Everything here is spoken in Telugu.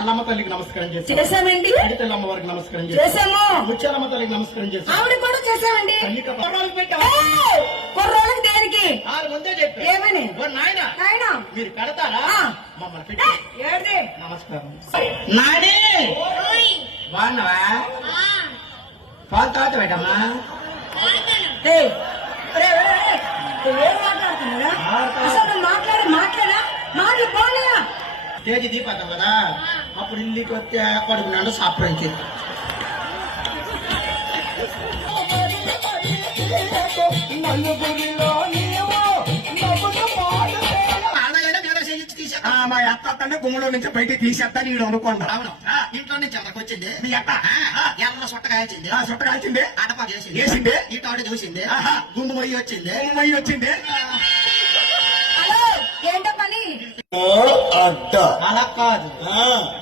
వాళ్ళమ్మ తల్లికి నమస్కారం చేశాం, చేశామండి. అడితల్లి అమ్మవారికి నమస్కారం చేశాం, చేశాము. ముత్యాలమ్మ తల్లికి నమస్కారం చేశాం, ఆవిడ కూడా చేశామండి. కన్నిక కుర్రోళ్ళకి పెట్టాం. ఏయ్! కుర్రోళ్ళకి దేనికి? వాళ్ళు ముందే చెప్పారు. ఏమని? ఓ నాయనా, నాయనా మీరు కడతారా? ఆ. మమ్మల్ని పెట్టి ఏది? నమస్కారం. నాని బాగున్నావా? పాలు తాత పెట్టమ్మా. ఏయ్! ఒరేయ్, ఒరేయ్, ఒరేయ్. నువ్వు ఏం మాట్లాడుతున్నారా? అసలు నువ్వు మాటలు పోనీయా? తేజీ దీపం కదా, అప్పుడు ఇల్లుకి వస్తే పడుకున్నాడు సాప్రానికి. మా అత్త గుమ్మలో నుంచి బయటికి తీసేస్తా నీడు అనుకోండి. అవును, ఇంట్లో నుంచి ఎవరికి వచ్చింది? మీ అత్త ఎర్ర సొట్ట కాల్చింది, సొట్ట కాల్చింది, అడపా చేసింది, వేసింది, ఈ తాడు చూసింది, ఆహా. గుండు మొయ్యి వచ్చింది. మొయ్యి వచ్చింది. హలో, ఏంటో పని? అడ్డ అలా కాదు,